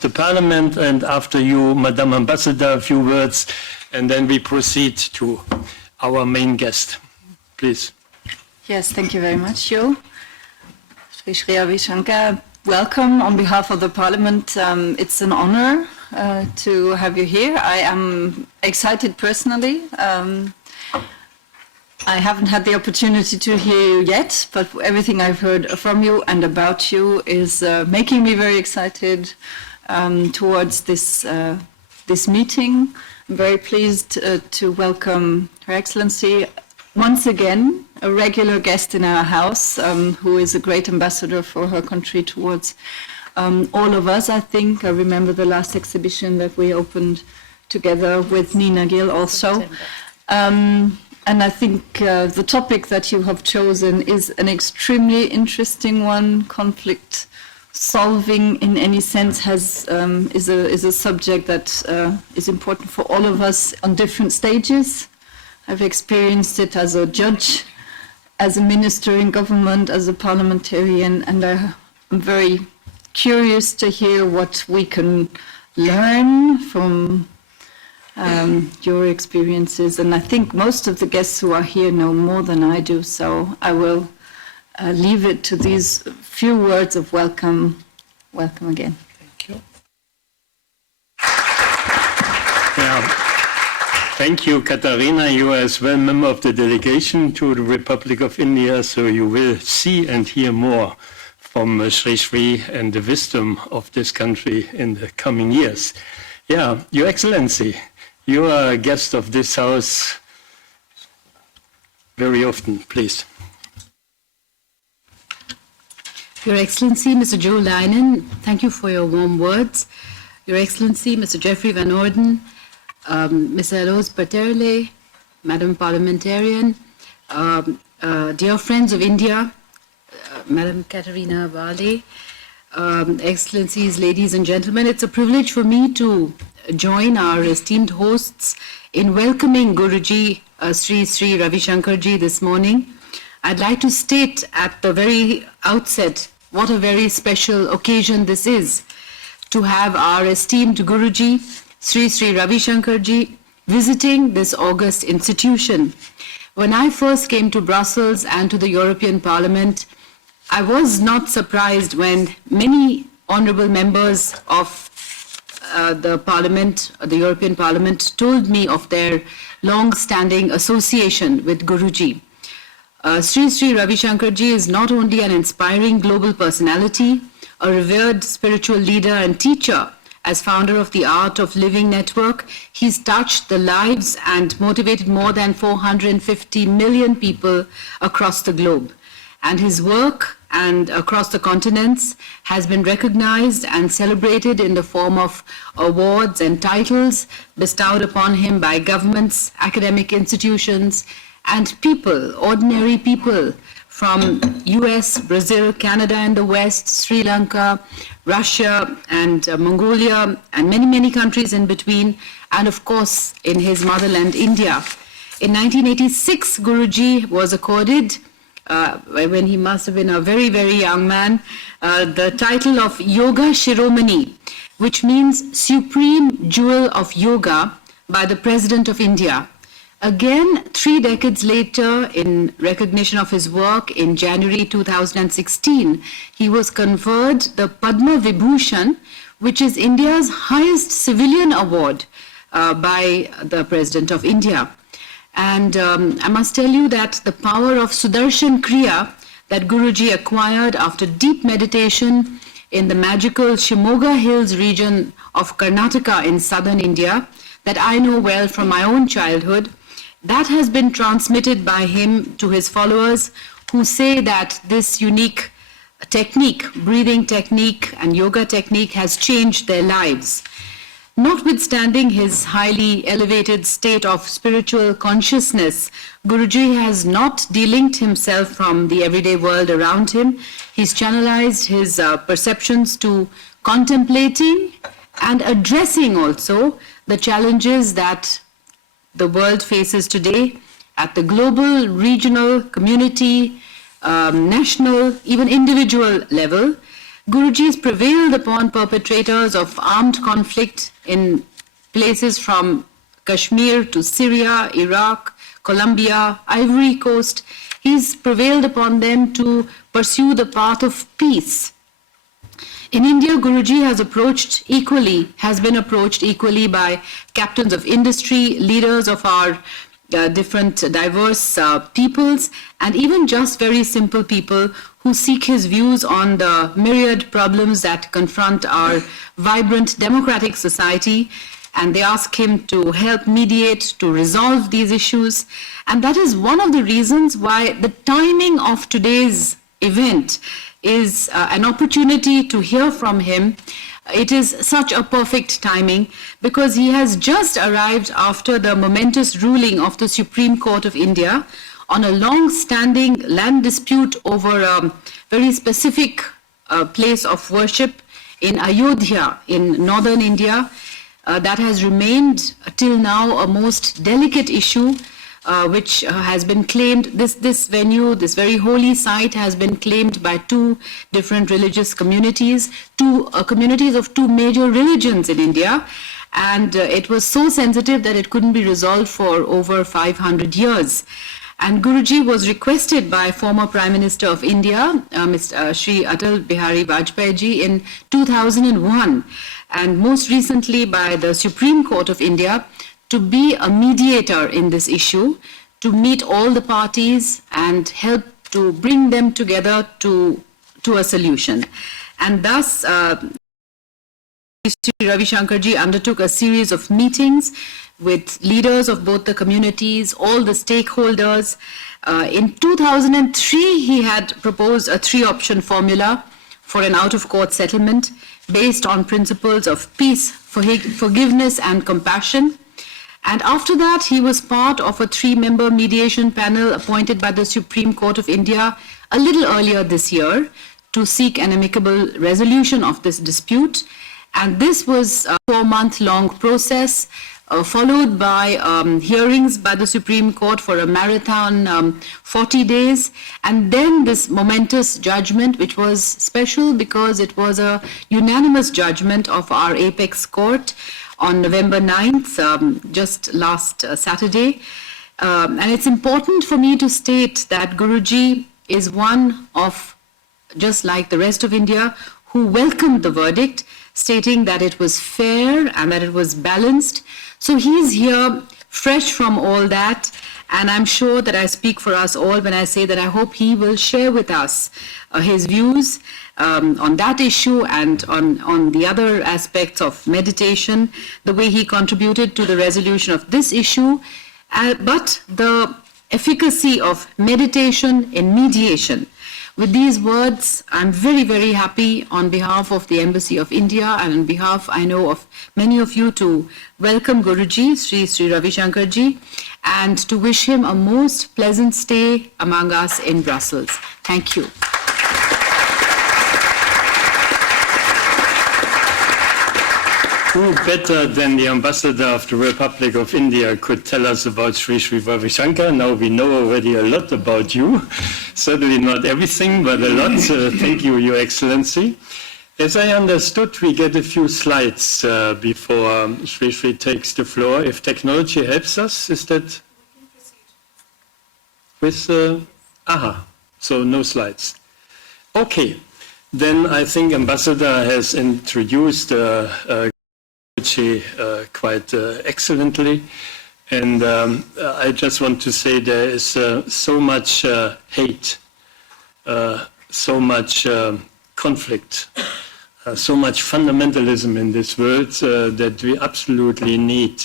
the Parliament, and after you, Madam Ambassador, a few words, and then we proceed to our main guest. Please. Yes, thank you very much, Jo. Shri Ravi, Shankar, welcome on behalf of the Parliament. It's an honor to have you here. I am excited personally. I haven't had the opportunity to hear you yet, but everything I've heard from you and about you is making me very excited towards this meeting. I'm very pleased to welcome Her Excellency once again, a regular guest in our house, who is a great ambassador for her country towards all of us, I think. I remember the last exhibition that we opened together with Nina Gill also. And I think the topic that you have chosen is an extremely interesting one. Conflict solving, in any sense, is a subject that is important for all of us on different stages. I've experienced it as a judge, as a minister in government, as a parliamentarian, and I'm very curious to hear what we can learn from your experiences. And I think most of the guests who are here know more than I do, so I will leave it to these few words of welcome. Welcome again. Thank you. Yeah. Thank you, Katharina. You are as well member of the delegation to the Republic of India, so you will see and hear more from Sri Sri and the wisdom of this country in the coming years. Yeah, Your Excellency, you are a guest of this house very often, please. Your Excellency, Mr. Joe Leinen, thank you for your warm words. Your Excellency, Mr. Jeffrey Van Orden, Mr. Alois Paterle, Madam Parliamentarian, dear friends of India, Madam Katharina Vale, Excellencies, ladies and gentlemen, it's a privilege for me to join our esteemed hosts in welcoming Guruji, Sri Sri Ravi Shankar ji this morning. I'd like to state at the very outset what a very special occasion this is to have our esteemed Guruji, Sri Sri Ravi Shankar ji, visiting this august institution. When I first came to Brussels and to the European Parliament, I was not surprised when many honorable members of the Parliament, the European Parliament, told me of their long-standing association with Guruji. Sri Sri Ravi Shankar ji is not only an inspiring global personality, a revered spiritual leader and teacher. As founder of the Art of Living Network, he's touched the lives and motivated more than 450 million people across the globe. And his work and across the continents has been recognized and celebrated in the form of awards and titles bestowed upon him by governments, academic institutions, and people, ordinary people from US, Brazil, Canada and the West, Sri Lanka, Russia and Mongolia, and many, many countries in between, and of course in his motherland, India. In 1986, Guruji was accorded, when he must have been a very, very young man, the title of Yoga Shiromani, which means Supreme Jewel of Yoga, by the President of India. Again, 3 decades later, in recognition of his work, in January 2016, he was conferred the Padma Vibhushan, which is India's highest civilian award by the President of India. And I must tell you that the power of Sudarshan Kriya that Guruji acquired after deep meditation in the magical Shimoga Hills region of Karnataka in southern India, that I know well from my own childhood, that has been transmitted by him to his followers, who say that this unique technique, breathing technique and yoga technique, has changed their lives. Notwithstanding his highly elevated state of spiritual consciousness, Guruji has not delinked himself from the everyday world around him. He's channelized his perceptions to contemplating and addressing also the challenges that the world faces today at the global, regional, community, national, even individual level. Guruji's prevailed upon perpetrators of armed conflict in places from Kashmir to Syria, Iraq, Colombia, Ivory Coast. He's prevailed upon them to pursue the path of peace. In India, Guruji has been approached equally by captains of industry, leaders of our different diverse peoples, and even just very simple people who seek his views on the myriad problems that confront our vibrant democratic society. And they ask him to help mediate, to resolve these issues. And that is one of the reasons why the timing of today's event is an opportunity to hear from him. It is such a perfect timing because he has just arrived after the momentous ruling of the Supreme Court of India on a long-standing land dispute over a very specific place of worship in Ayodhya in northern India. That has remained till now a most delicate issue, which has been claimed. This venue, this very holy site, has been claimed by two different religious communities, communities of two major religions in India, and it was so sensitive that it couldn't be resolved for over 500 years. And Guruji was requested by former Prime Minister of India, Mr. Shri Atal Bihari Vajpayee ji, in 2001, and most recently by the Supreme Court of India, to be a mediator in this issue, to meet all the parties and help to bring them together to a solution. And thus, Sri Ravi Shankar ji undertook a series of meetings with leaders of both the communities, all the stakeholders. In 2003, he had proposed a three-option formula for an out-of-court settlement based on principles of peace, forgiveness, and compassion. And after that, he was part of a three-member mediation panel appointed by the Supreme Court of India a little earlier this year to seek an amicable resolution of this dispute. And this was a 4-month-long process, followed by hearings by the Supreme Court for a marathon 40 days, and then this momentous judgment, which was special because it was a unanimous judgment of our apex court on November 9th, just last Saturday. And it's important for me to state that Guruji is one of, just like the rest of India, who welcomed the verdict, stating that it was fair and that it was balanced. So he's here fresh from all that, and I'm sure that I speak for us all when I say that I hope he will share with us his views on that issue and on the other aspects of meditation, the way he contributed to the resolution of this issue, but the efficacy of meditation in mediation. With these words, I'm very, very happy on behalf of the Embassy of India and on behalf, I know, of many of you to welcome Guruji, Sri Ravi Shankar ji, and to wish him a most pleasant stay among us in Brussels. Thank you. Who better than the ambassador of the Republic of India could tell us about Sri Ravi Shankar? Now we know already a lot about you. Certainly not everything, but a lot. Thank you, Your Excellency. As I understood, we get a few slides before Sri takes the floor. If technology helps us, is that with, so no slides. Okay, then I think Ambassador has introduced quite excellently, and I just want to say there is so much hate, so much conflict, so much fundamentalism in this world that we absolutely need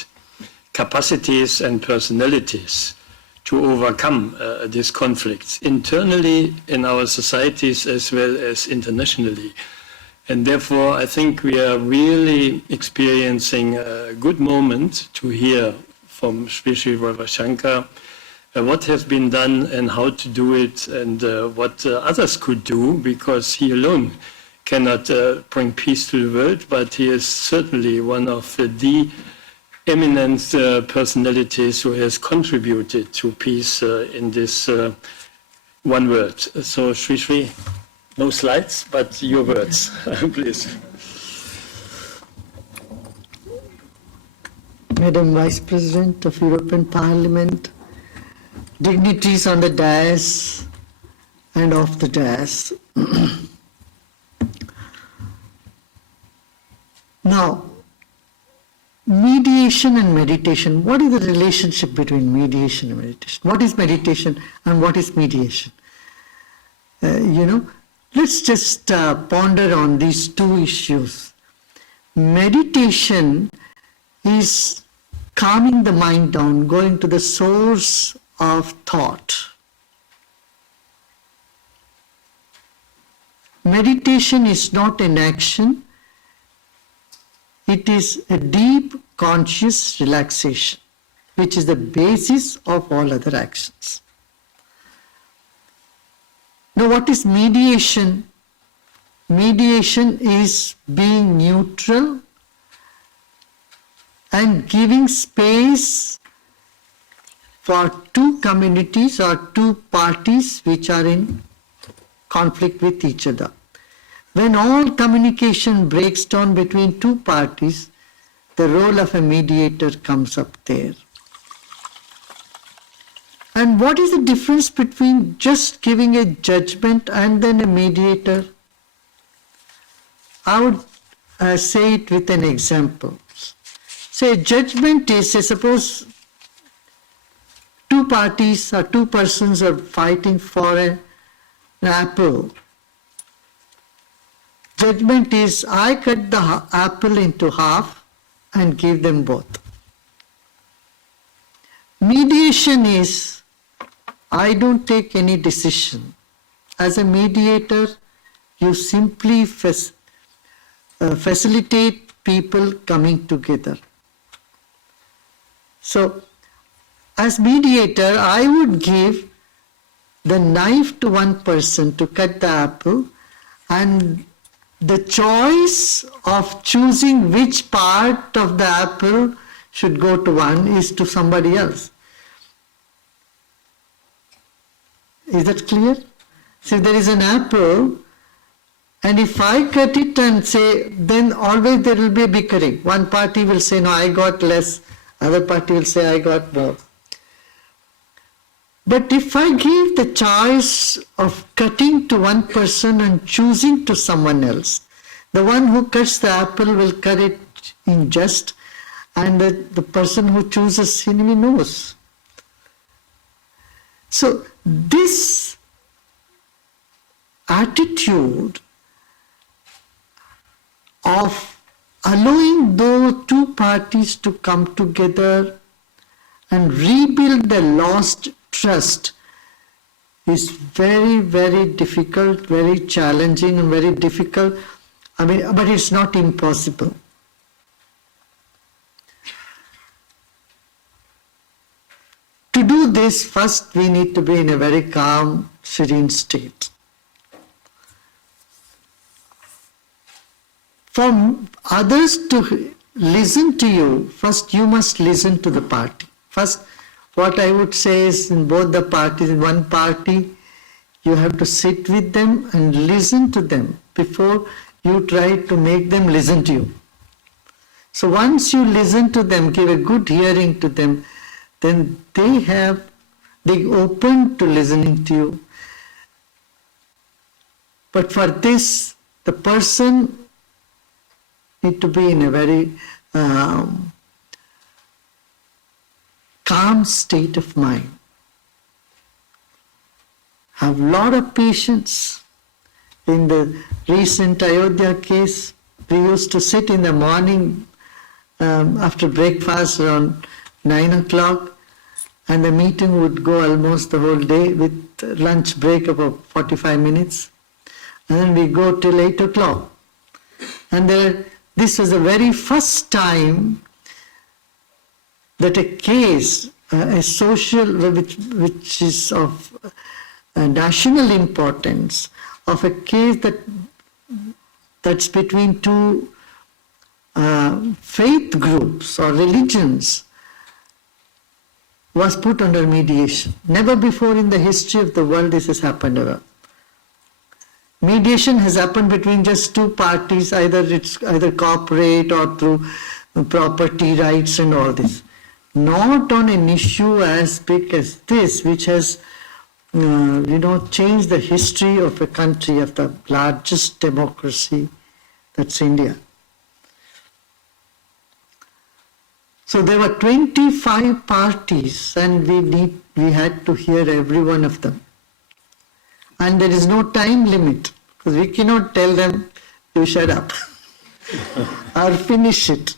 capacities and personalities to overcome these conflicts internally in our societies as well as internationally. And therefore, I think we are really experiencing a good moment to hear from Sri Ravi Shankar what has been done and how to do it, and what others could do, because he alone cannot bring peace to the world, but he is certainly one of the eminent personalities who has contributed to peace in this one world. So Sri, No slides, but your words, please. Madam Vice President of European Parliament, dignitaries on the dais and off the dais. Now, mediation and meditation. What is the relationship between mediation and meditation? What is meditation and what is mediation? Let's just ponder on these two issues. Meditation is calming the mind down, going to the source of thought. Meditation is not an action, it is a deep conscious relaxation, which is the basis of all other actions. Now, what is mediation? Mediation is being neutral and giving space for two communities or two parties which are in conflict with each other. When all communication breaks down between two parties, the role of a mediator comes up there. And what is the difference between just giving a judgment and then a mediator? I would say it with an example. Say judgment is, say, suppose two parties or two persons are fighting for an apple. Judgment is, I cut the apple into half and give them both. Mediation is, I don't take any decision. As a mediator, you simply facilitate people coming together. So, as mediator, I would give the knife to one person to cut the apple, and the choice of choosing which part of the apple should go to one is to somebody else. Is that clear? So there is an apple, and if I cut it and say, then always there will be a bickering. One party will say, no, I got less. Other party will say, I got more. But if I give the choice of cutting to one person and choosing to someone else, the one who cuts the apple will cut it in just, and the person who chooses he knows. So this attitude of allowing those two parties to come together and rebuild the lost trust is very, very difficult, very challenging and very difficult. But it's not impossible. To do this, first we need to be in a very calm, serene state. For others to listen to you, first you must listen to the party. First, what I would say is, in both the parties, in one party, you have to sit with them and listen to them before you try to make them listen to you. So once you listen to them, give a good hearing to them, then they open to listening to you. But for this, the person need to be in a very calm state of mind. Have a lot of patience. In the recent Ayodhya case, we used to sit in the morning after breakfast around 9 o'clock, and the meeting would go almost the whole day with lunch break about 45 minutes. And then we go till 8 o'clock. And this was the very first time that a case, a social, which is of national importance, of a case that's between two faith groups or religions, was put under mediation. Never before in the history of the world this has happened ever. mediation has happened between just two parties, either corporate or through property rights and all this. Not on an issue as big as this, which has changed the history of a country, of the largest democracy, that's India. So there were 25 parties, and we had to hear every one of them. And there is no time limit, because we cannot tell them, you shut up, or finish it.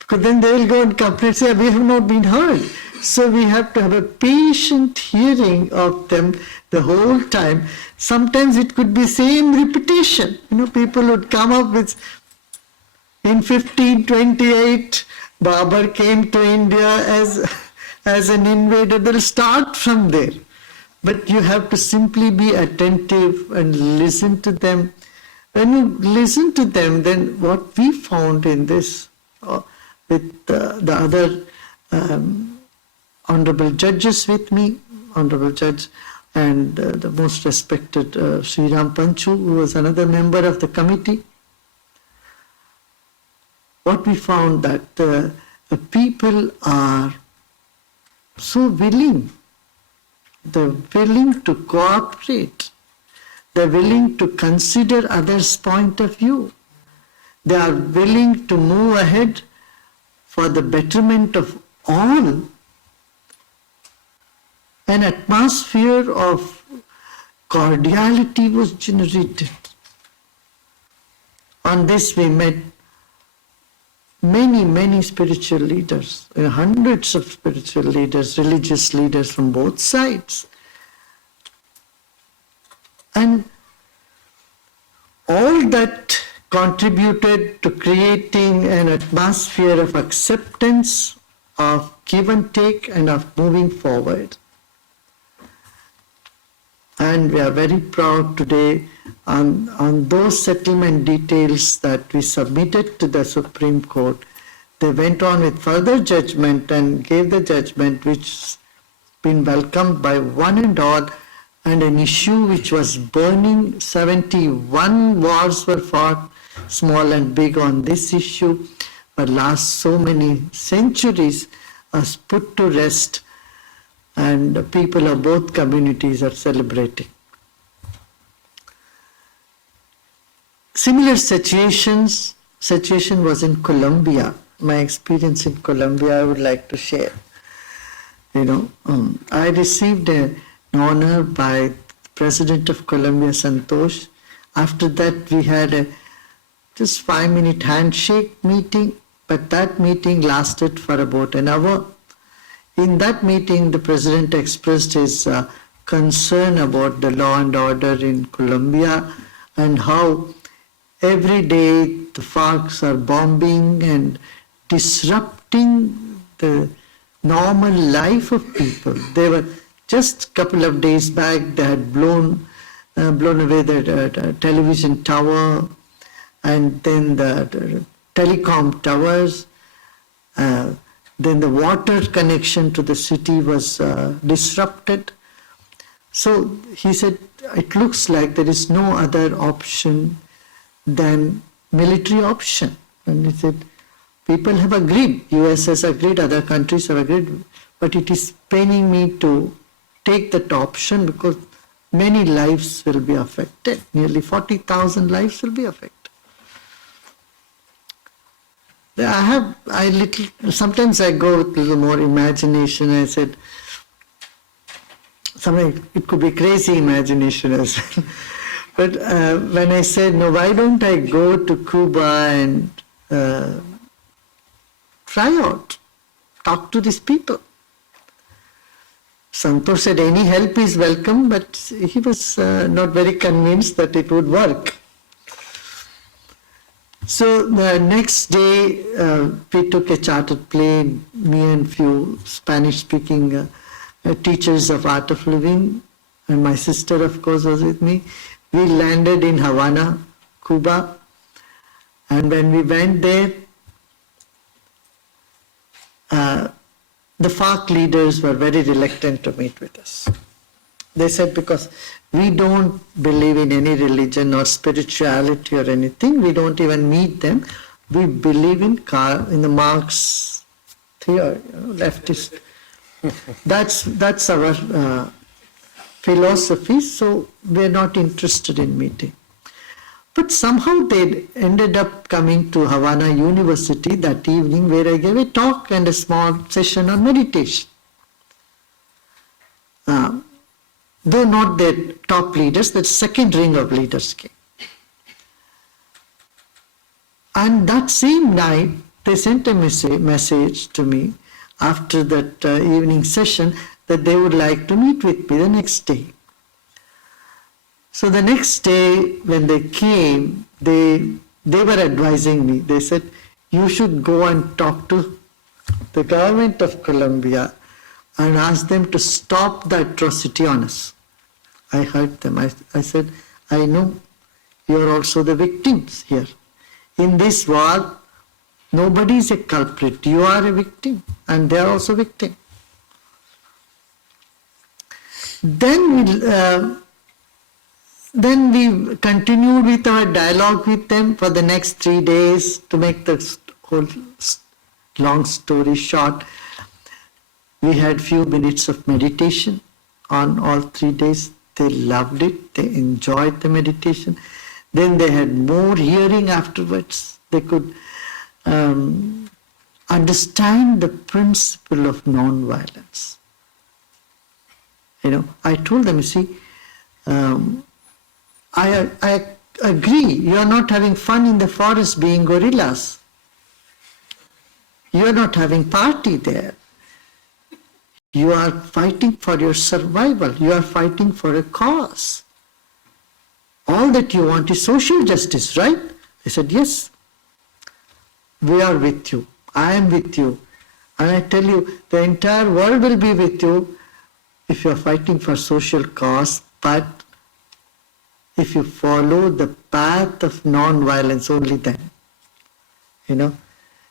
Because then they will go and complain, say, we have not been heard. So we have to have a patient hearing of them the whole time. Sometimes it could be same repetition. People would come up with, in 1528, Babur came to India as an invader. They'll start from there. But you have to simply be attentive and listen to them. When you listen to them, then what we found in this, with the other honorable judges with me, honorable judge and the most respected Sriram Panchu, who was another member of the committee, what we found that the people are so willing. They're willing to cooperate. They're willing to consider others' point of view. They are willing to move ahead for the betterment of all. An atmosphere of cordiality was generated. On this we met many spiritual leaders, hundreds of spiritual leaders, religious leaders from both sides. And all that contributed to creating an atmosphere of acceptance, of give and take, and of moving forward. And we are very proud today on those settlement details that we submitted to the Supreme Court. They went on with further judgment and gave the judgment which has been welcomed by one and all, and an issue which was burning. 71 wars were fought, small and big, on this issue, but last so many centuries was put to rest, and the people of both communities are celebrating. Similar situation was in Colombia. My experience in Colombia I would like to share. I received an honor by the President of Colombia, Santosh. After that we had a just 5-minute handshake meeting, but that meeting lasted for about an hour. In that meeting, the President expressed his concern about the law and order in Colombia and how every day the FARC are bombing and disrupting the normal life of people. They were just a couple of days back, they had blown away the television tower, and then the telecom towers. Then the water connection to the city was disrupted. So he said, it looks like there is no other option than military option. And he said, people have agreed, US has agreed, other countries have agreed, but it is paining me to take that option because many lives will be affected. Nearly 40,000 lives will be affected. Sometimes I go with a little more imagination. I said, sometimes it could be crazy imagination as well. But when I said, no, why don't I go to Cuba and try out, talk to these people? Santosh said any help is welcome, but he was not very convinced that it would work. So the next day, we took a chartered plane, me and few Spanish-speaking teachers of Art of Living, and my sister, of course, was with me. We landed in Havana, Cuba, and when we went there, the FARC leaders were very reluctant to meet with us. They said, because we don't believe in any religion or spirituality or anything. We don't even meet them. We believe in the Marx theory, leftist. That's our philosophy, so we're not interested in meeting. But somehow they ended up coming to Havana University that evening, where I gave a talk and a small session on meditation. Though not the top leaders, the second ring of leaders came. And that same night, they sent a message to me after that evening session that they would like to meet with me the next day. So the next day when they came, they were advising me. They said, you should go and talk to the government of Colombia and ask them to stop the atrocity on us. I heard them. I said, I know you're also the victims here. In this war, nobody is a culprit. You are a victim, and they are also victim. Then we continued with our dialogue with them for the next 3 days. To make the whole long story short, we had few minutes of meditation on all 3 days. They loved it. They enjoyed the meditation. Then they had more hearing afterwards. They could understand the principle of non-violence. I told them, you see, I agree, you are not having fun in the forest being gorillas. You are not having party there. You are fighting for your survival. You are fighting for a cause. All that you want is social justice, right? I said, yes. We are with you. I am with you. And I tell you, the entire world will be with you if you are fighting for social cause, but if you follow the path of non-violence, only then.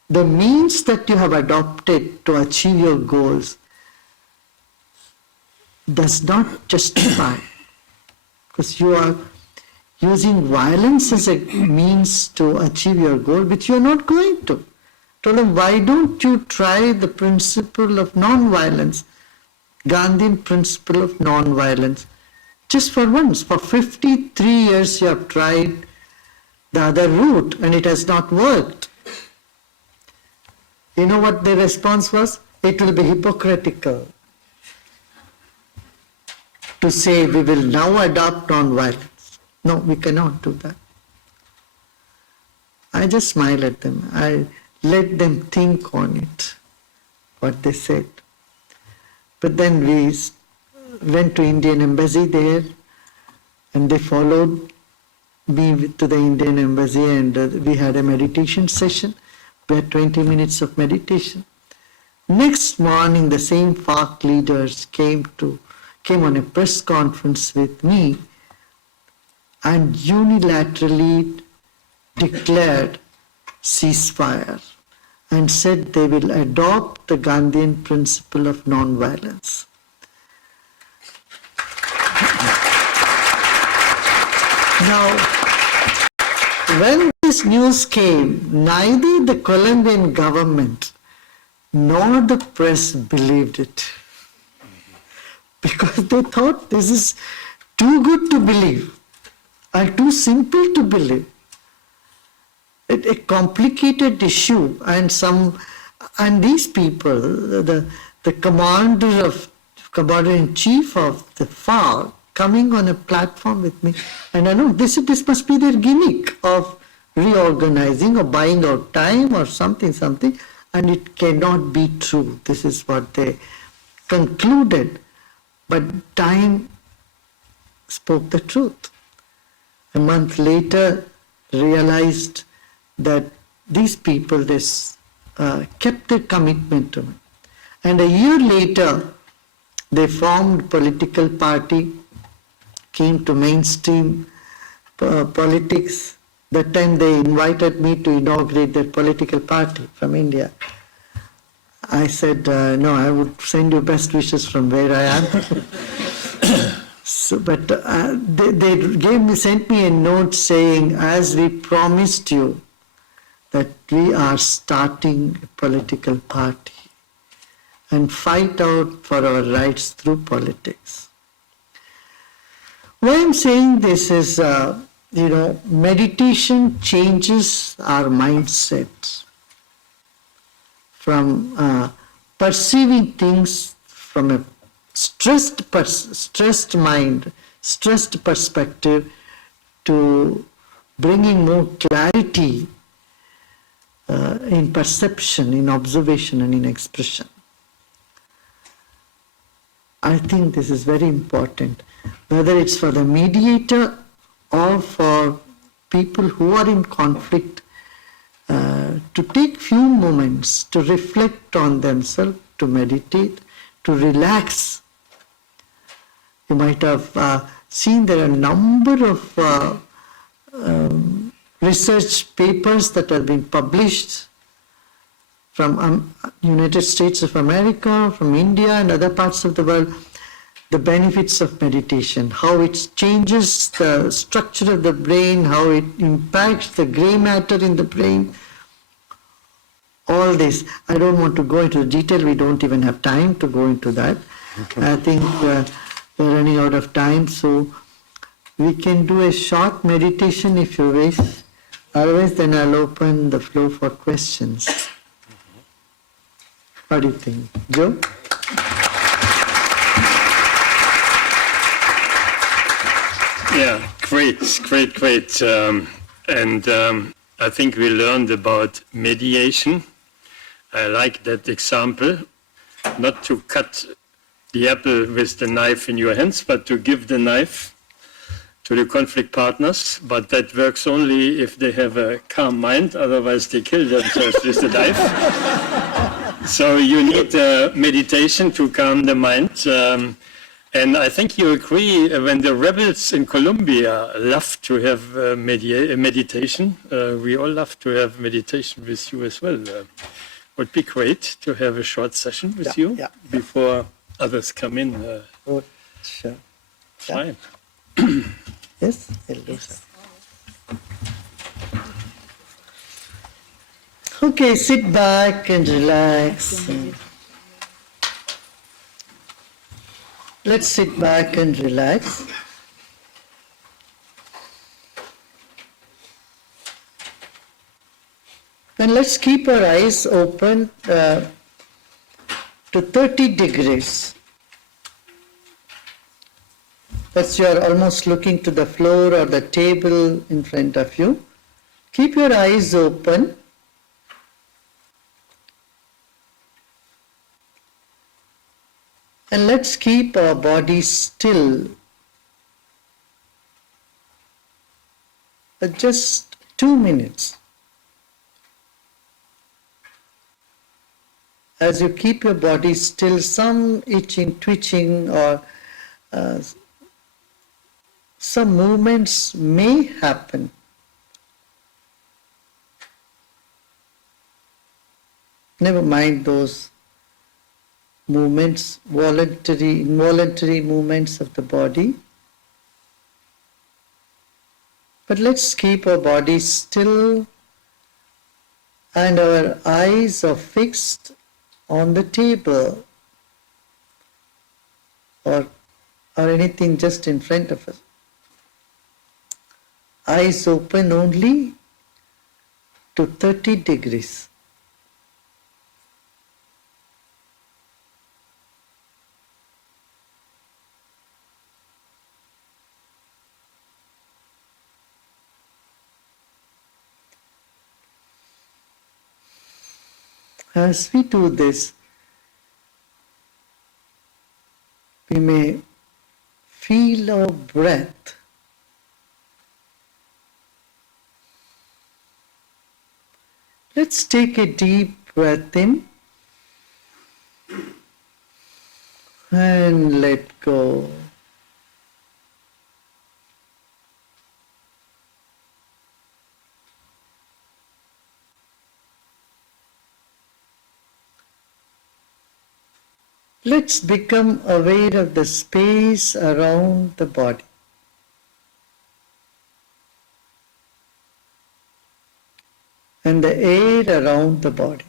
The means that you have adopted to achieve your goals does not justify, because you are using violence as a means to achieve your goal, which you are not going to. Told them, why don't you try the principle of non-violence, Gandhian principle of non-violence, just for once. For 53 years you have tried the other route and it has not worked. You know what the response was? It will be hypocritical to say we will now adopt non-violence. No, we cannot do that. I just smile at them. I let them think on it, what they said. But then we went to Indian embassy there, and they followed me to the Indian embassy, and we had a meditation session. We had 20 minutes of meditation. Next morning, the same FARC leaders came on a press conference with me and unilaterally declared ceasefire and said they will adopt the Gandhian principle of non-violence. Now, when this news came, neither the Colombian government nor the press believed it, because they thought this is too good to believe and too simple to believe. A complicated issue, and these people, the commander-in-chief of the FARC, coming on a platform with me, and I know this must be their gimmick of reorganizing or buying out time or something, and it cannot be true. This is what they concluded. But time spoke the truth. A month later, realized that these people, kept their commitment to me. And a year later, they formed political party, came to mainstream politics. That time they invited me to inaugurate their political party from India. I said, no, I would send you best wishes from where I am. So, but they sent me a note saying, as we promised you, that we are starting a political party and fight out for our rights through politics. Why I'm saying this is, meditation changes our mindset from perceiving things from a stressed mind, stressed perspective, to bringing more clarity in perception, in observation, and in expression. I think this is very important, whether it's for the mediator or for people who are in conflict, to take few moments to reflect on themselves, to meditate, to relax. You might have seen there are a number of research papers that have been published from United States of America, from India and other parts of the world, the benefits of meditation, how it changes the structure of the brain, how it impacts the gray matter in the brain. All this, I don't want to go into detail, we don't even have time to go into that. Okay. I think we're running out of time, so we can do a short meditation if you wish. Otherwise, then I'll open the floor for questions. What do you think, Joe? Yeah, great. I think we learned about mediation. I like that example, not to cut the apple with the knife in your hands, but to give the knife to the conflict partners. But that works only if they have a calm mind, otherwise they kill themselves with the knife. So you need meditation to calm the mind. And I think you agree, when the rebels in Colombia love to have meditation, we all love to have meditation with you as well. Would be great to have a short session with you before others come in. Sure. Fine. Yes, I'll do so. Okay, sit back and relax. Let's sit back and relax. And let's keep our eyes open to 30 degrees. That's you're almost looking to the floor or the table in front of you. Keep your eyes open. And let's keep our body still. For just 2 minutes. As you keep your body still, some itching, twitching, or some movements may happen. Never mind those movements, voluntary, involuntary movements of the body. But let's keep our body still and our eyes are fixed on the table or anything just in front of us. Eyes open only to 30 degrees. As we do this, we may feel our breath. Let's take a deep breath in and let go. Let's become aware of the space around the body. And the air around the body.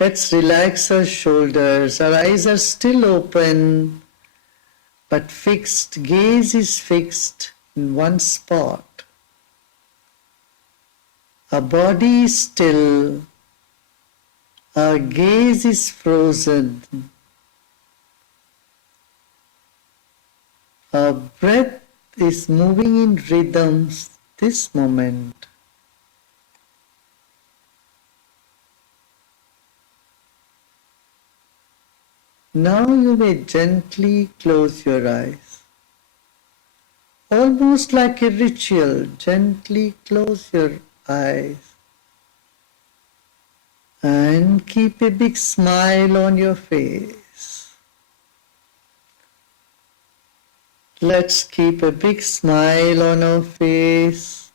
Let's relax our shoulders. Our eyes are still open, but fixed. Gaze is fixed in one spot. Our body is still. Our gaze is frozen. Our breath is moving in rhythms this moment. Now you may gently close your eyes. Almost like a ritual, gently close your eyes. And keep a big smile on your face. Let's keep a big smile on our face.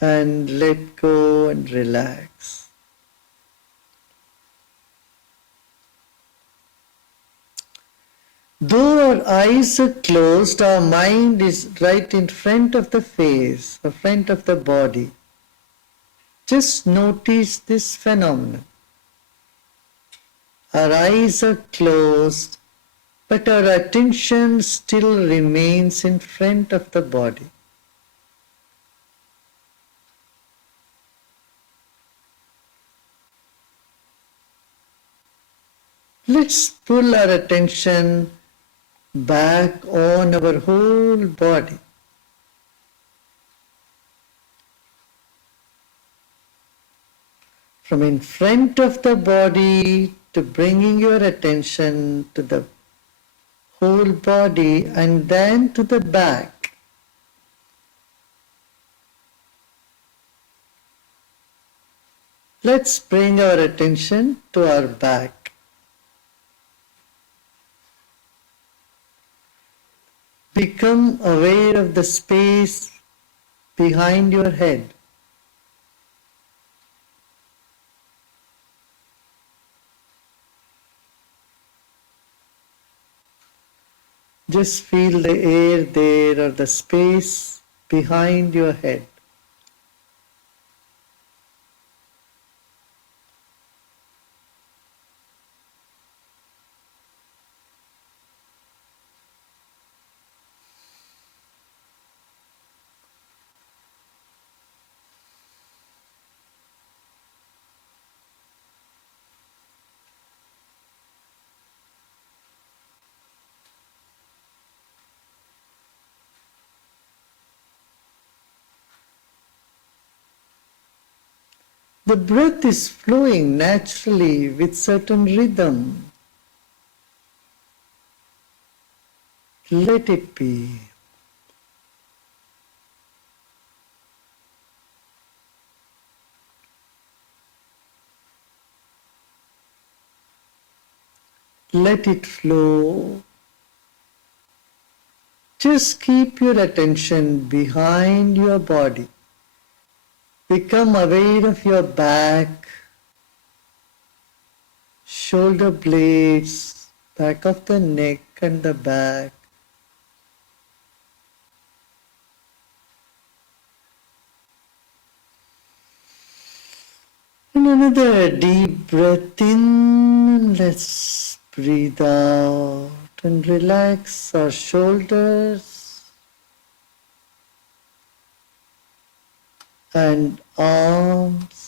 And let go and relax. Though our eyes are closed, our mind is right in front of the face, in front of the body. Just notice this phenomenon. Our eyes are closed, but our attention still remains in front of the body. Let's pull our attention back on our whole body. From in front of the body to bringing your attention to the whole body and then to the back. Let's bring our attention to our back. Become aware of the space behind your head. Just feel the air there or the space behind your head. The breath is flowing naturally with certain rhythm. Let it be. Let it flow. Just keep your attention behind your body. Become aware of your back, shoulder blades, back of the neck and the back. And another deep breath in. Let's breathe out and relax our shoulders and arms.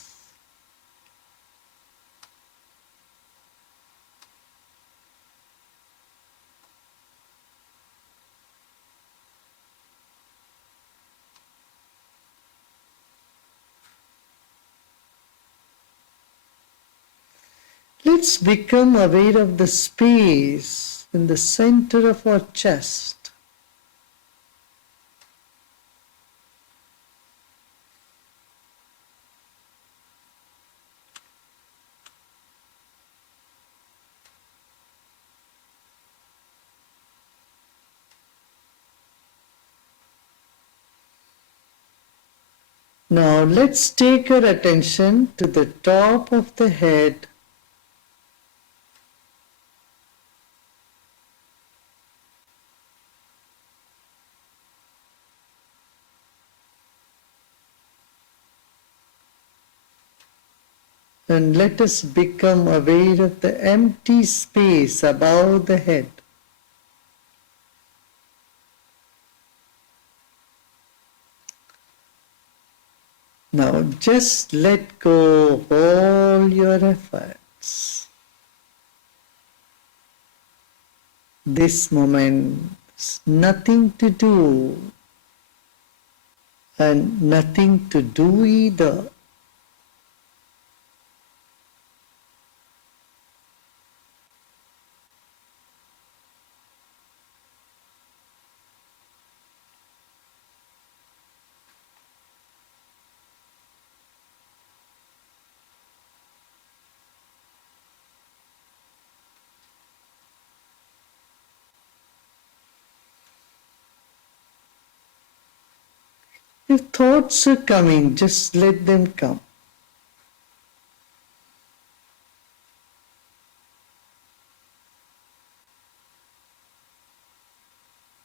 Let's become aware of the space in the center of our chest. Now let's take our attention to the top of the head. And let us become aware of the empty space above the head. Now just let go of all your efforts. This moment is nothing to do and nothing to do either. If thoughts are coming, just let them come.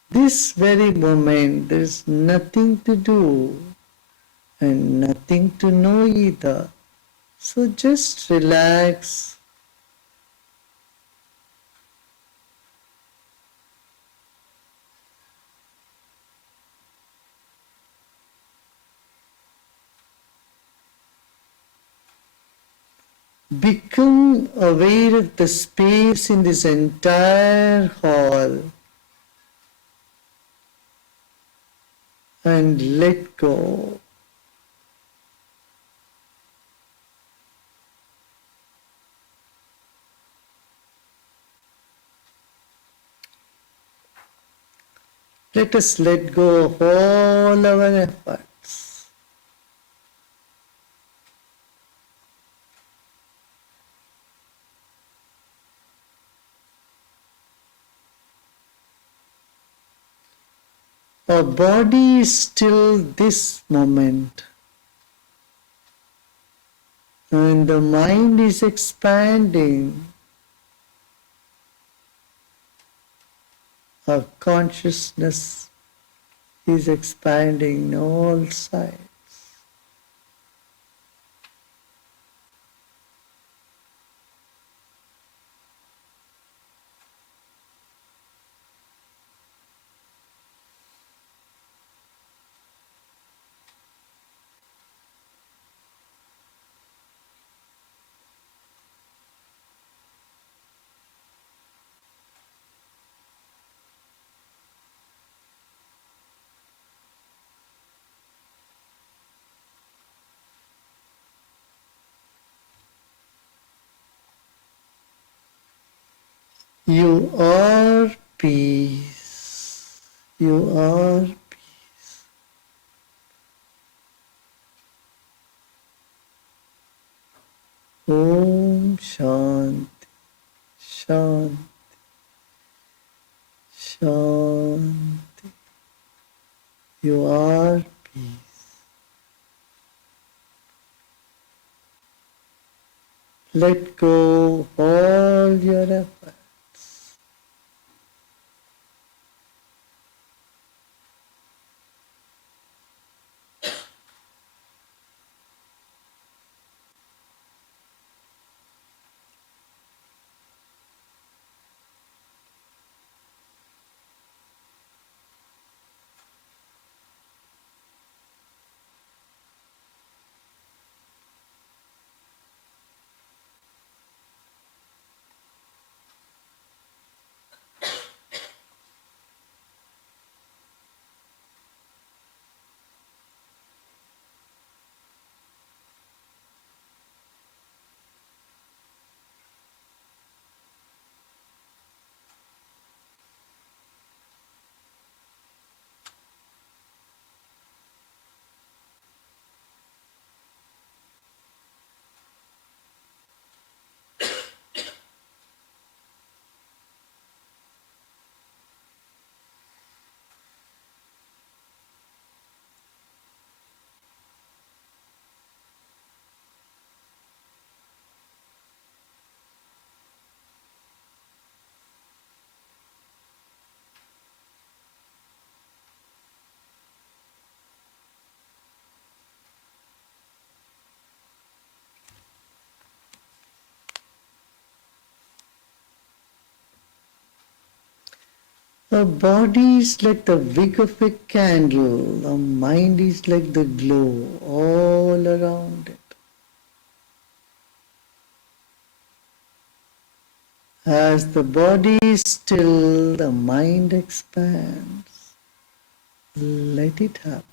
This very moment, there is nothing to do and nothing to know either. So just relax. Become aware of the space in this entire hall and let go. Let us let go of all our efforts. Our body is still this moment, and the mind is expanding. Our consciousness is expanding on all sides. You are peace. You are peace. Om Shanti, Shanti, Shanti. You are peace. Let go of all your efforts. A body is like the wick of a candle, a mind is like the glow all around it. As the body is still, the mind expands. Let it happen.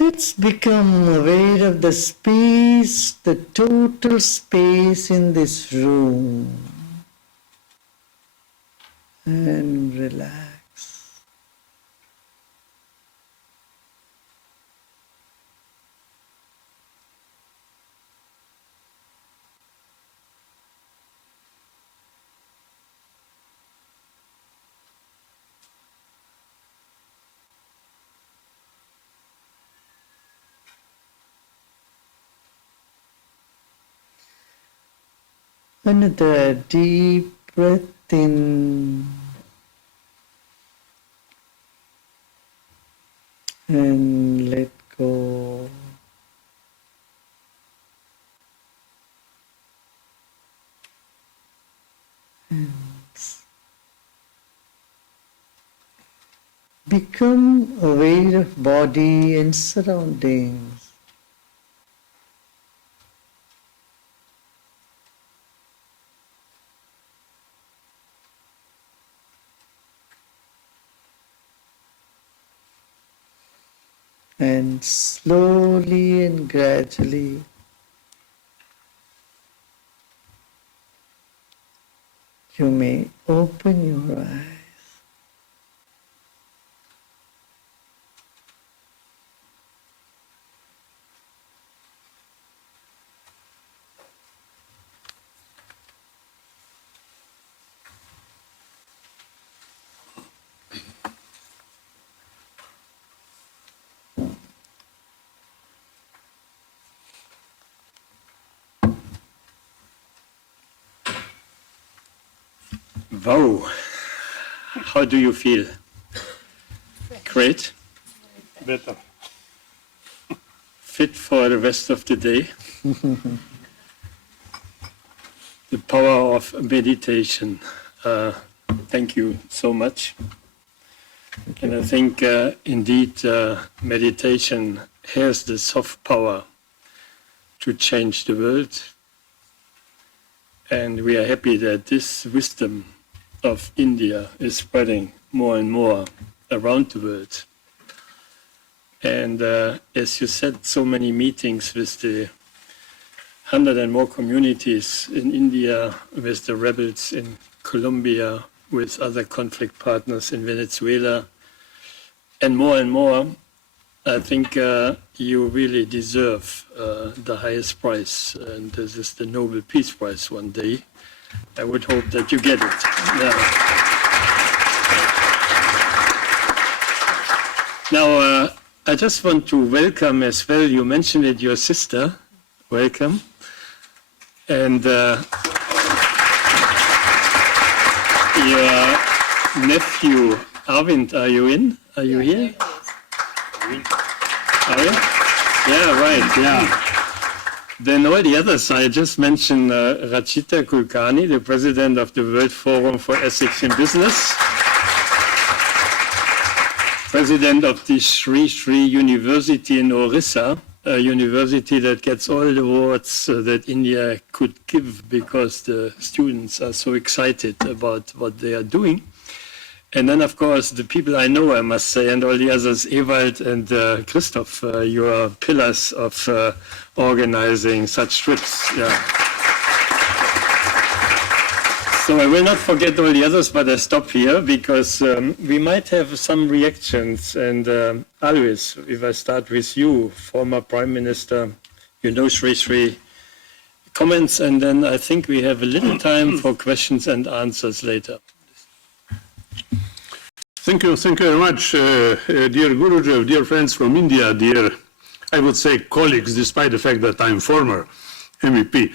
Let's become aware of the space, the total space in this room, and relax. Another deep breath in and let go. And become aware of body and surroundings. And slowly and gradually you may open your eyes. Wow. How do you feel? Great? Better. Fit for the rest of the day? The power of meditation. Thank you so much. And I think indeed meditation has the soft power to change the world. And we are happy that this wisdom of India is spreading more and more around the world. And as you said, so many meetings with the 100 and more communities in India, with the rebels in Colombia, with other conflict partners in Venezuela, and more, I think you really deserve the highest prize, and this is the Nobel Peace Prize one day. I would hope that you get it. Yeah. Now, I just want to welcome as well, you mentioned it, your sister. Welcome. And your nephew, Arvind, are you in? Are you here? Are you? Yeah, right, yeah. Then all the others, I just mentioned Rachita Kulkarni, the president of the World Forum for Ethics in Business, president of the Sri Sri University in Orissa, a university that gets all the awards that India could give because the students are so excited about what they are doing. And then, of course, the people I know, I must say, and all the others, Ewald and Christoph, you are pillars of organizing such trips. Yeah. So I will not forget all the others, but I stop here because we might have some reactions. And Alois, if I start with you, former Prime Minister, you know Sri Sri, comments, and then I think we have a little time for questions and answers later. Thank you very much, dear Guruji, dear friends from India, dear, I would say, colleagues, despite the fact that I'm former MEP.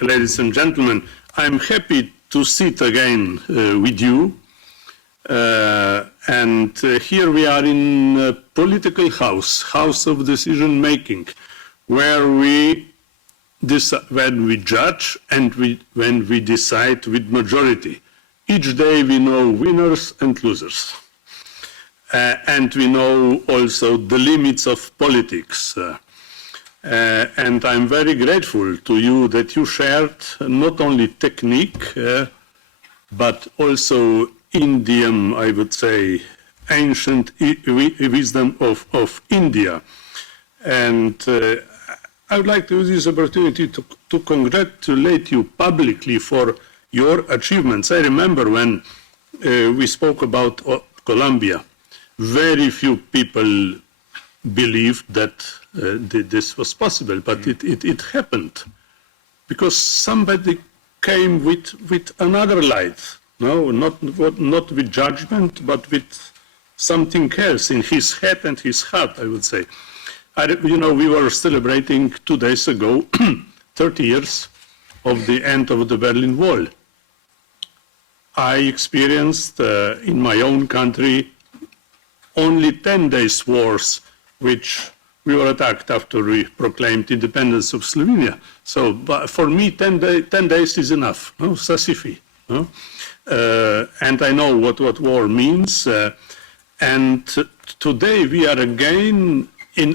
Ladies and gentlemen, I'm happy to sit again with you. And here we are in a political house of decision making, where when we judge and when we decide with majority. Each day we know winners and losers. And we know also the limits of politics. And I'm very grateful to you that you shared not only technique, but also Indian, I would say, ancient wisdom of India. And I would like to use this opportunity to congratulate you publicly for your achievements. I remember when we spoke about Colombia, very few people believed that this was possible, but it happened because somebody came with another light. No, not with judgment, but with something else in his head and his heart, I would say. We were celebrating 2 days ago 30 years of the end of the Berlin Wall. I experienced in my own country only 10 days wars, which we were attacked after we proclaimed independence of Slovenia. So for me, 10 days is enough, no? Sasifi. No? And I know what war means. And today we are again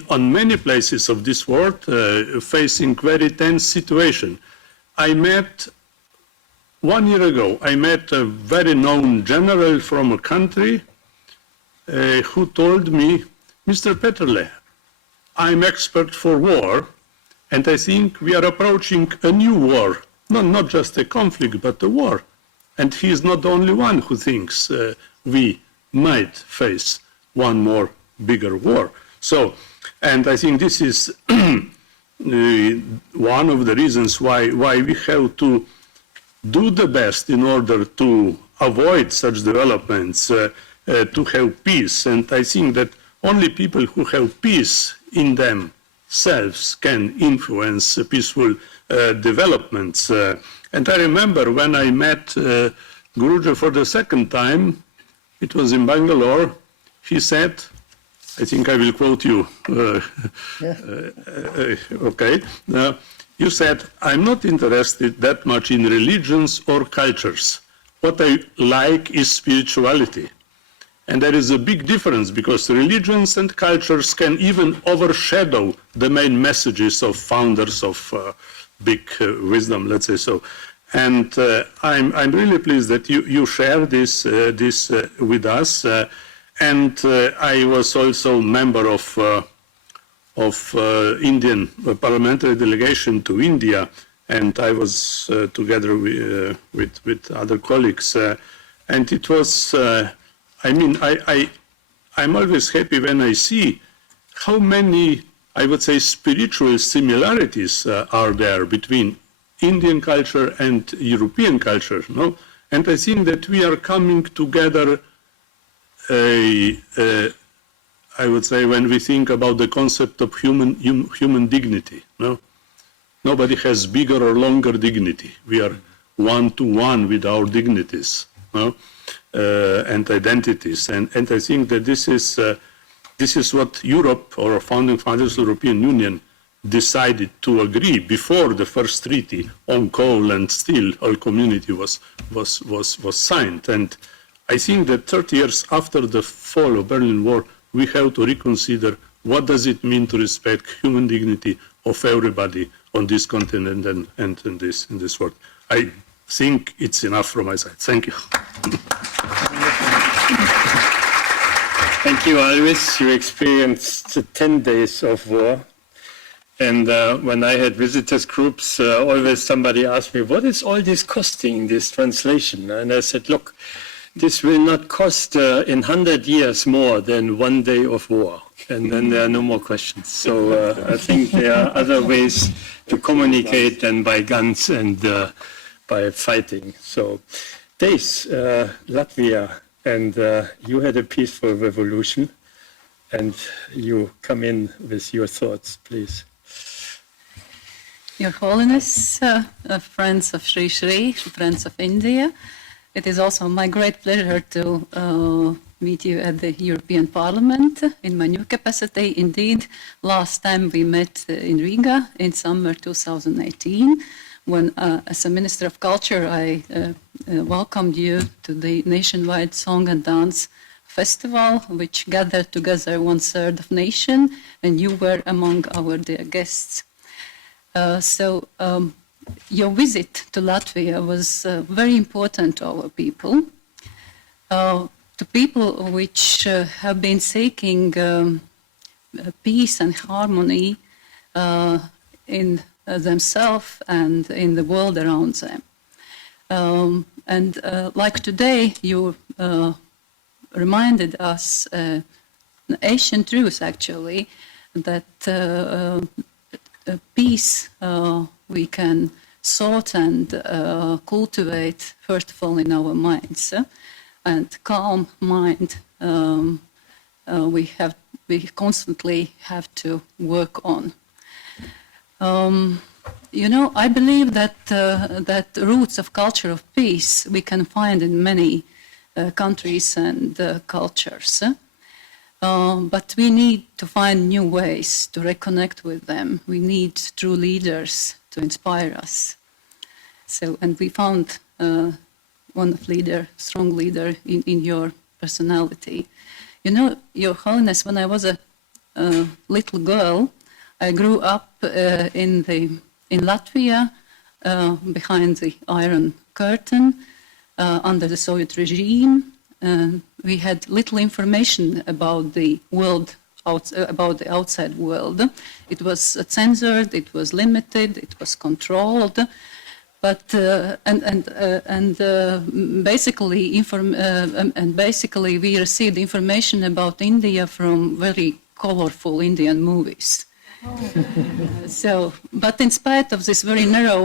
on many places of this world facing very tense situation. 1 year ago, I met a very known general from a country who told me, Mr. Peterle, I'm expert for war, and I think we are approaching a new war, not just a conflict, but a war. And he is not the only one who thinks we might face one more bigger war. So, and I think this is one of the reasons why we have to do the best in order to avoid such developments, to have peace. And I think that only people who have peace in themselves can influence peaceful developments. And I remember when I met Guruji for the second time, it was in Bangalore, he said, I think I will quote you. Okay. You said, I'm not interested that much in religions or cultures. What I like is spirituality. And there is a big difference because religions and cultures can even overshadow the main messages of founders of big wisdom, let's say so. And I'm really pleased that you share this with us. And I was also member of Indian parliamentary delegation to India, and I was together with other colleagues. And it was, I'm always happy when I see how many, I would say, spiritual similarities are there between Indian culture and European culture, no? And I think that we are coming together, I would say, when we think about the concept of human dignity, no? Nobody has bigger or longer dignity. We are one-to-one with our dignities, no? And identities. And I think that this is what Europe, or founding fathers of the European Union, decided to agree before the first treaty on coal and steel, all community was signed. And I think that 30 years after the fall of Berlin Wall, we have to reconsider what does it mean to respect human dignity of everybody on this continent and in this world. I think it's enough from my side. Thank you. Thank you, Alvis. You experienced 10 days of war. And when I had visitors groups, always somebody asked me, what is all this costing, this translation? And I said, look, this will not cost in 100 years more than 1 day of war. And then there are no more questions. So I think there are other ways to communicate than by guns and by fighting. So, Dace, Latvia, and you had a peaceful revolution. And you come in with your thoughts, please. Your Holiness, friends of Sri Sri, friends of India, it is also my great pleasure to meet you at the European Parliament in my new capacity. Indeed, last time we met in Riga in summer 2018, when as a Minister of Culture I welcomed you to the nationwide Song and Dance Festival, which gathered together 1/3 of nation, and you were among our dear guests. Your visit to Latvia was very important to our people, to people which have been seeking peace and harmony in themselves and in the world around them. Like today, you reminded us an ancient truth, actually, that peace we can sort and cultivate, first of all, in our minds. And calm mind we constantly have to work on. I believe that roots of culture of peace we can find in many countries and cultures. But we need to find new ways to reconnect with them. We need true leaders to inspire us. And we found one strong leader in your personality. Your Holiness, when I was a little girl, I grew up in Latvia, behind the Iron Curtain, under the Soviet regime. We had little information about the world, about the outside world. It was censored, it was limited, it was controlled. But basically we received information about India from very colorful Indian movies. But in spite of this very narrow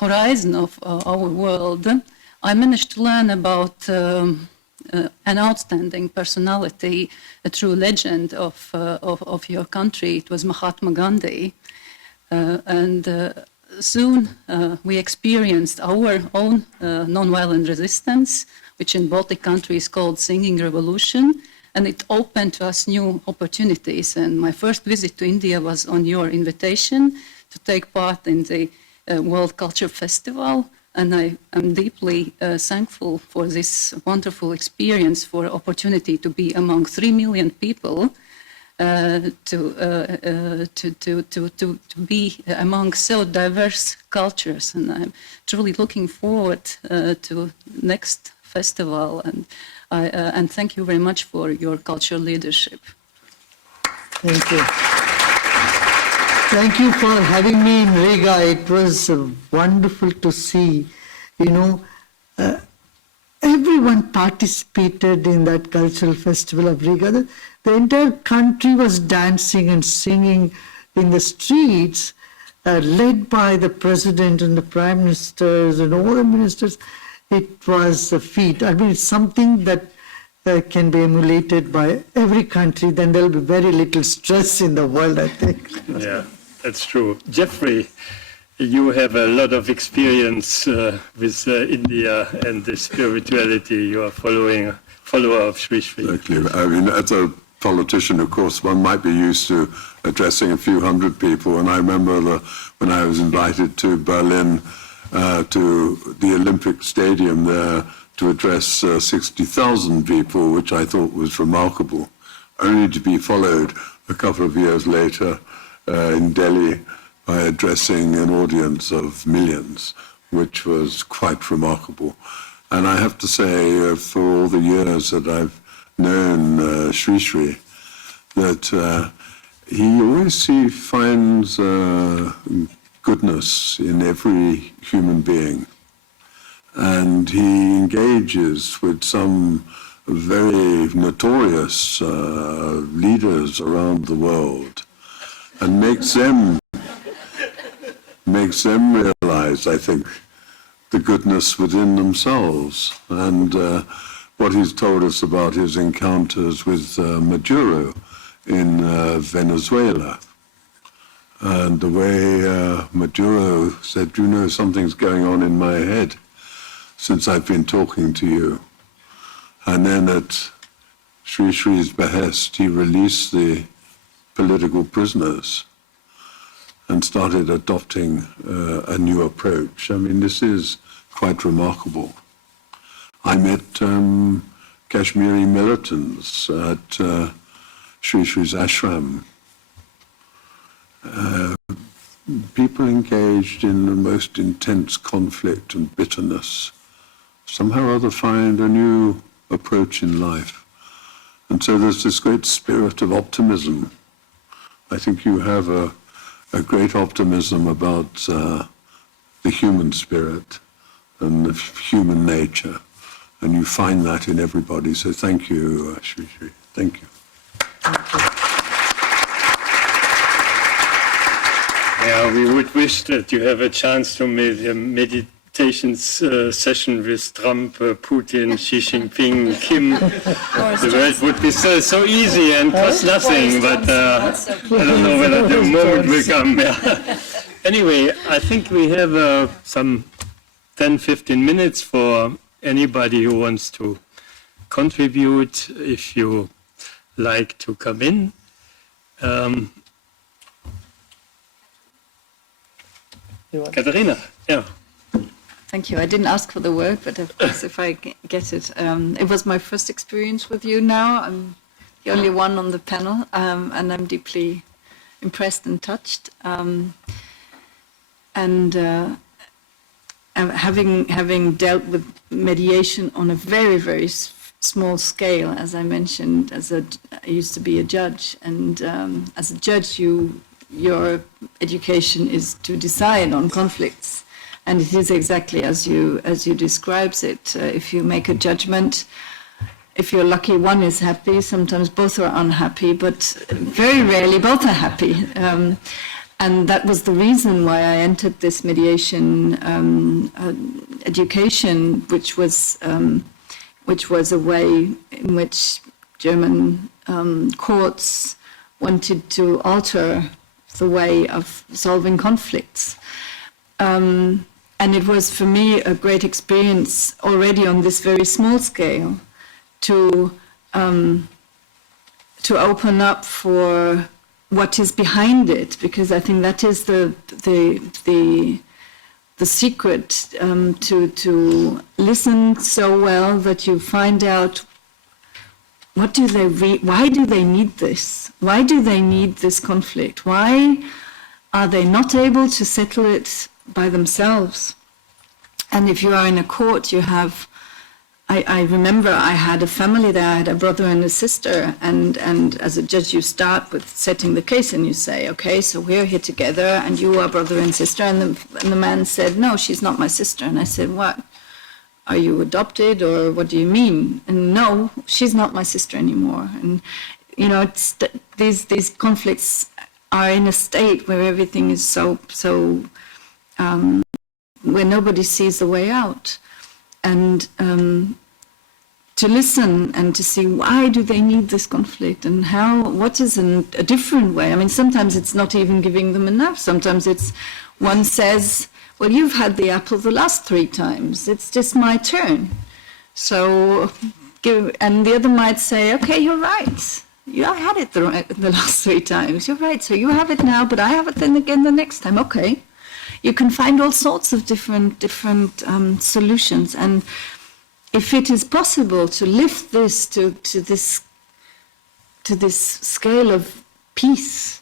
horizon of our world, I managed to learn about an outstanding personality, a true legend of your country. It was Mahatma Gandhi. Soon we experienced our own nonviolent resistance, which in Baltic countries is called Singing Revolution, and it opened to us new opportunities. And my first visit to India was on your invitation to take part in the World Culture Festival, and I am deeply thankful for this wonderful experience, for opportunity to be among 3 million people, to be among so diverse cultures, and I'm truly looking forward to next festival, and thank you very much for your cultural leadership. Thank you. Thank you for having me in Riga. It was wonderful to see, everyone participated in that cultural festival of Riga. The entire country was dancing and singing in the streets, led by the president and the prime ministers and all the ministers. It was a feat. I mean, it's something that can be emulated by every country. Then there'll be very little stress in the world, I think. Yeah, that's true. Jeffrey, you have a lot of experience with India and the spirituality. You are follower of Sri Sri. Exactly. I mean, as a politician, of course, one might be used to addressing a few hundred people. And I remember when I was invited to Berlin, to the Olympic Stadium there, to address 60,000 people, which I thought was remarkable, only to be followed a couple of years later in Delhi by addressing an audience of millions, which was quite remarkable. And I have to say, for all the years that I've known Sri Sri, that he always finds goodness in every human being. And he engages with some very notorious leaders around the world and makes them realize, I think, the goodness within themselves. And what he's told us about his encounters with Maduro in Venezuela. And the way Maduro said, you know, something's going on in my head since I've been talking to you. And then at Sri Sri's behest, he released the political prisoners and started adopting a new approach. I mean, this is quite remarkable. I met Kashmiri militants at Sri Sri's ashram. People engaged in the most intense conflict and bitterness somehow or other find a new approach in life. And so there's this great spirit of optimism. I think you have a great optimism about the human spirit and the human nature, and you find that in everybody. So thank you, Sri Sri. Thank you. Yeah, we would wish that you have a chance to make a meditation session with Trump, Putin, Xi Jinping, Kim. The world would be so easy and cost nothing, but I don't know whether the moment will come. Yeah. Anyway, I think we have some 10-15 minutes for anybody who wants to contribute, if you like to come in. Katharina, yeah. Thank you. I didn't ask for the word, but of course, if I get it. It was my first experience with you now. I'm the only one on the panel, and I'm deeply impressed and touched. Having dealt with mediation on a very, very small scale, as I mentioned, I used to be a judge, and as a judge, your education is to decide on conflicts, and it is exactly as you describes it. If you make a judgment, if you're lucky, one is happy. Sometimes both are unhappy, but very rarely both are happy. And that was the reason why I entered this mediation education, which was a way in which German courts wanted to alter the way of solving conflicts. And it was for me a great experience already on this very small scale to open up for what is behind it, because I think that is the secret, to listen so well that you find out why do they need this? Why do they need this conflict? Why are they not able to settle it by themselves? And if you are in a court, you have, I remember I had a family there, I had a brother and a sister, and as a judge you start with setting the case and you say, okay, so we're here together and you are brother and sister, and the man said, no, she's not my sister. And I said, what? Are you adopted, or what do you mean? And no, she's not my sister anymore. And you know, these conflicts are in a state where everything is so where nobody sees the way out. And to listen and to see why do they need this conflict, and what is a different way. I mean, sometimes it's not even giving them enough. Sometimes it's one says, well, you've had the apple the last 3 times. It's just my turn. So, and the other might say, okay, you're right. I had it the last 3 times. You're right. So you have it now, but I have it then again the next time. Okay. You can find all sorts of different solutions. And if it is possible to lift this to this scale of peace,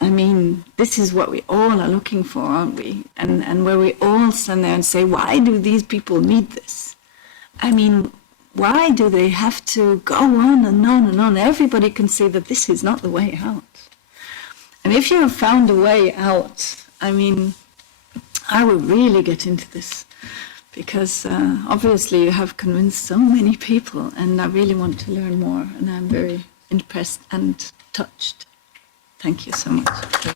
I mean, this is what we all are looking for, aren't we? And where we all stand there and say, why do these people need this? I mean, why do they have to go on and on and on? Everybody can see that this is not the way out. And if you have found a way out, I mean, I would really get into this, because obviously you have convinced so many people, and I really want to learn more, and I'm very impressed and touched. Thank you so much.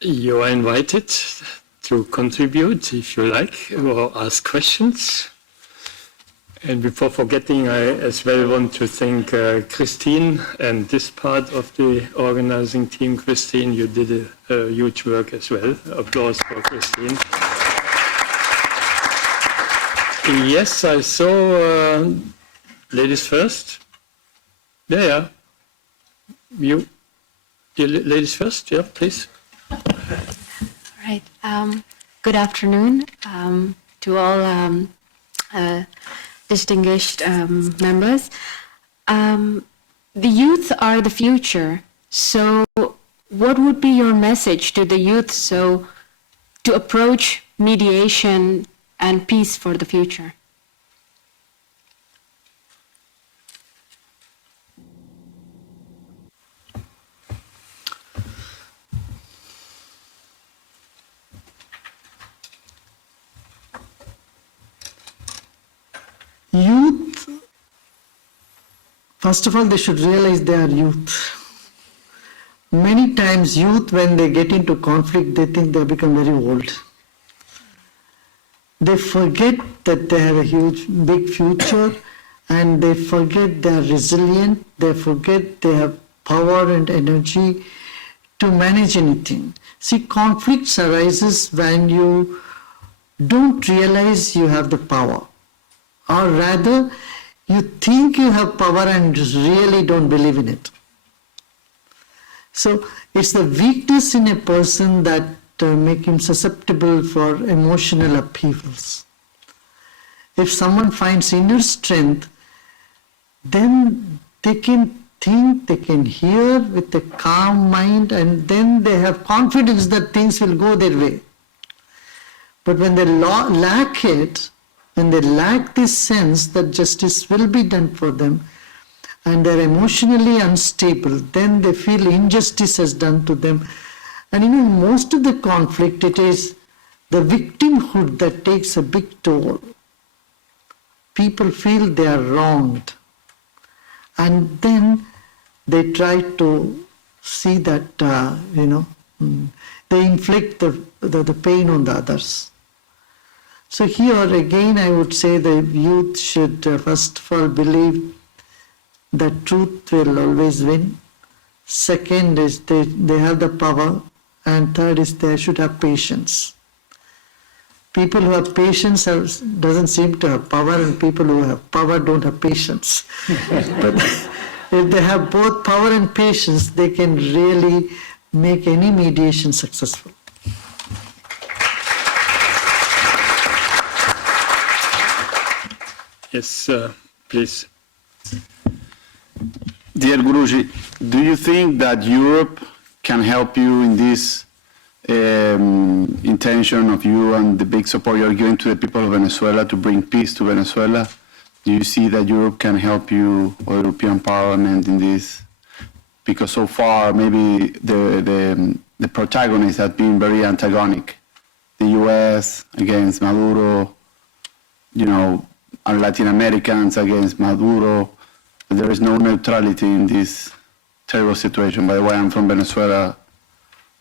You are invited to contribute if you like, or ask questions. And before forgetting, I as well want to thank Christine and this part of the organizing team. Christine, you did a huge work as well. Applause for Christine. Yes, I saw ladies first. Yeah. You ladies first, yeah, please. All right. Good afternoon to all distinguished members. The youth are the future. So what would be your message to the youth so to approach mediation and peace for the future? Youth, first of all, they should realize they are youth. Many times youth, when they get into conflict, they think they become very old. They forget that they have a huge, big future, and they forget they are resilient, they forget they have power and energy to manage anything. See, conflicts arises when you don't realize you have the power. Or rather, you think you have power and really don't believe in it. So it's the weakness in a person that make him susceptible for emotional upheavals. If someone finds inner strength, then they can think, they can hear with a calm mind, and then they have confidence that things will go their way. But when they lack it, when they lack this sense that justice will be done for them, and they're emotionally unstable, then they feel injustice has done to them. And most of the conflict, it is the victimhood that takes a big toll. People feel they are wronged. And then they try to see that, they inflict the pain on the others. So here again I would say the youth should first of all believe that truth will always win. Second is they have the power. And third is they should have patience. People who have patience doesn't seem to have power, and people who have power don't have patience. But if they have both power and patience, they can really make any mediation successful. Yes, please. Dear Guruji, do you think that Europe can help you in this intention of you and the big support you're giving to the people of Venezuela to bring peace to Venezuela? Do you see that Europe can help you, or European Parliament, in this? Because so far, maybe the protagonists have been very antagonic. The US against Maduro, and Latin Americans against Maduro. There is no neutrality in this terrible situation. By the way, I'm from Venezuela,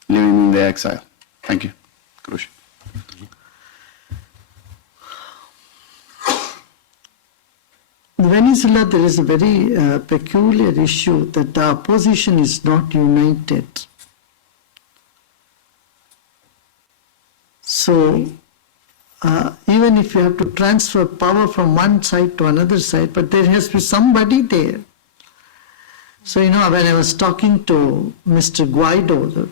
living in the exile. Thank you. Guruji. In Venezuela, there is a very peculiar issue that the opposition is not united. So, even if you have to transfer power from one side to another side, but there has to be somebody there. So, when I was talking to Mr. Guaido,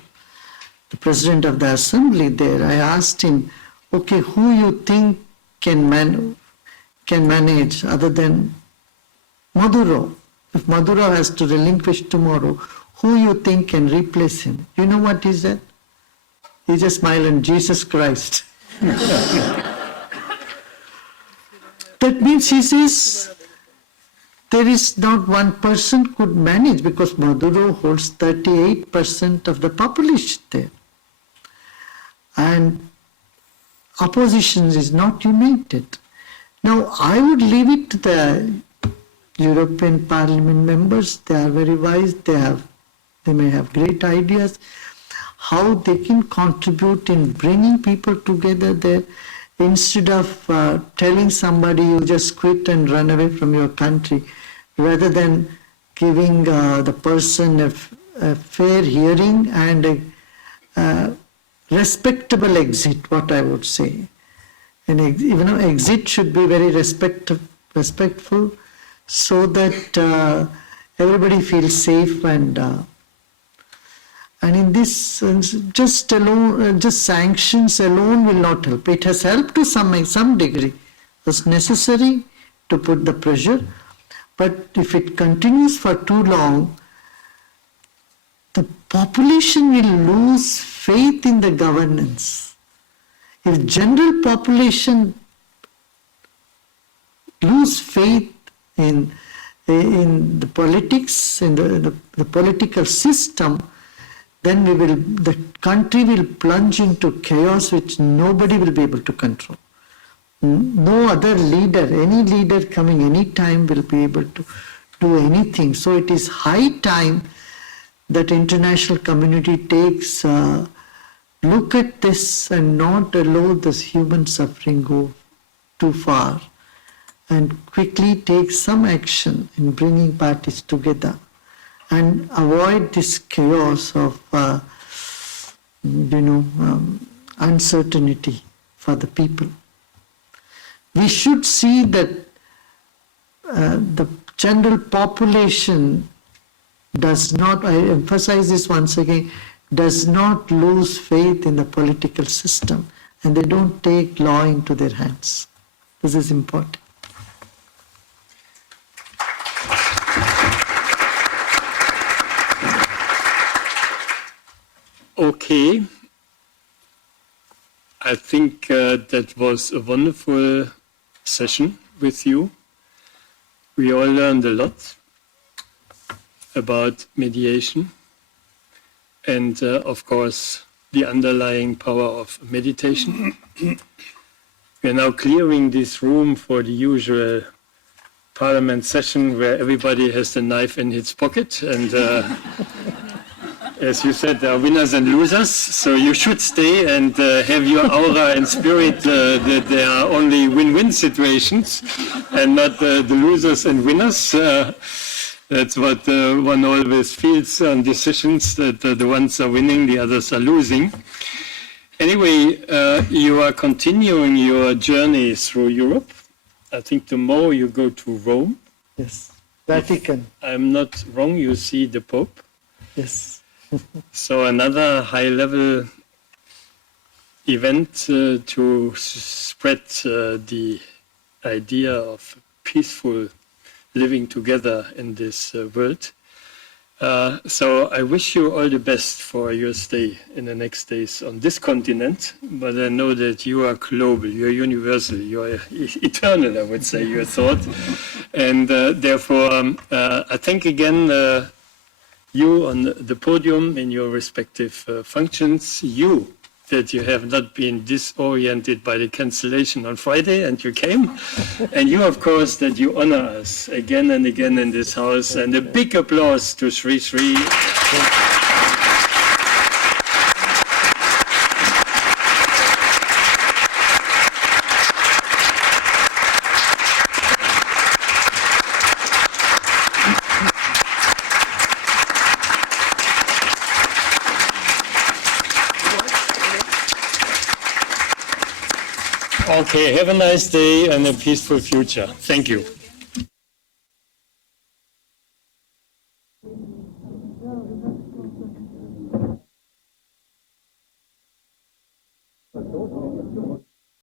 the president of the assembly there, I asked him, okay, who you think can manage other than Maduro? If Maduro has to relinquish tomorrow, who you think can replace him? You know what he said? He just smiled and Jesus Christ. That means he says there is not one person could manage, because Maduro holds 38% of the population there. And opposition is not united. Now, I would leave it to the European Parliament members. They are very wise. They may have great ideas how they can contribute in bringing people together there. instead of telling somebody you just quit and run away from your country, rather than giving the person a fair hearing and a respectable exit, what I would say. And exit should be very respectful, so that everybody feels safe, and in this sense, just sanctions alone will not help. It has helped to some degree. It was necessary to put the pressure, but if it continues for too long, the population will lose faith in the governance. If general population lose faith in the politics, in the political system, then the country will plunge into chaos which nobody will be able to control. No other leader, any leader coming any time will be able to do anything. So it is high time that international community takes look at this and not allow this human suffering go too far, and quickly take some action in bringing parties together and avoid this chaos of uncertainty for the people. We should see that the general population does not, I emphasize this once again, does not lose faith in the political system, and they don't take law into their hands. This is important. Okay. I think that was a wonderful session with you. We all learned a lot about mediation and, of course, the underlying power of meditation. We are now clearing this room for the usual parliament session where everybody has the knife in his pocket, and as you said, there are winners and losers, so you should stay and have your aura and spirit that there are only win-win situations and not the losers and winners. That's what one always feels on decisions, that the ones are winning, the others are losing. Anyway, you are continuing your journey through Europe. I think tomorrow you go to Rome. Yes, Vatican. If I'm not wrong, you see the Pope. Yes. So another high-level event to spread the idea of peaceful living together in this world. So I wish you all the best for your stay in the next days on this continent, but I know that you are global, you're universal, you're eternal, I would say, your thought. And therefore, I thank again you on the podium in your respective functions, you that you have not been disoriented by the cancellation on Friday and you came, and you, of course, that you honor us again and again in this house, and a big applause to Sri Sri. Okay, have a nice day and a peaceful future. Thank you.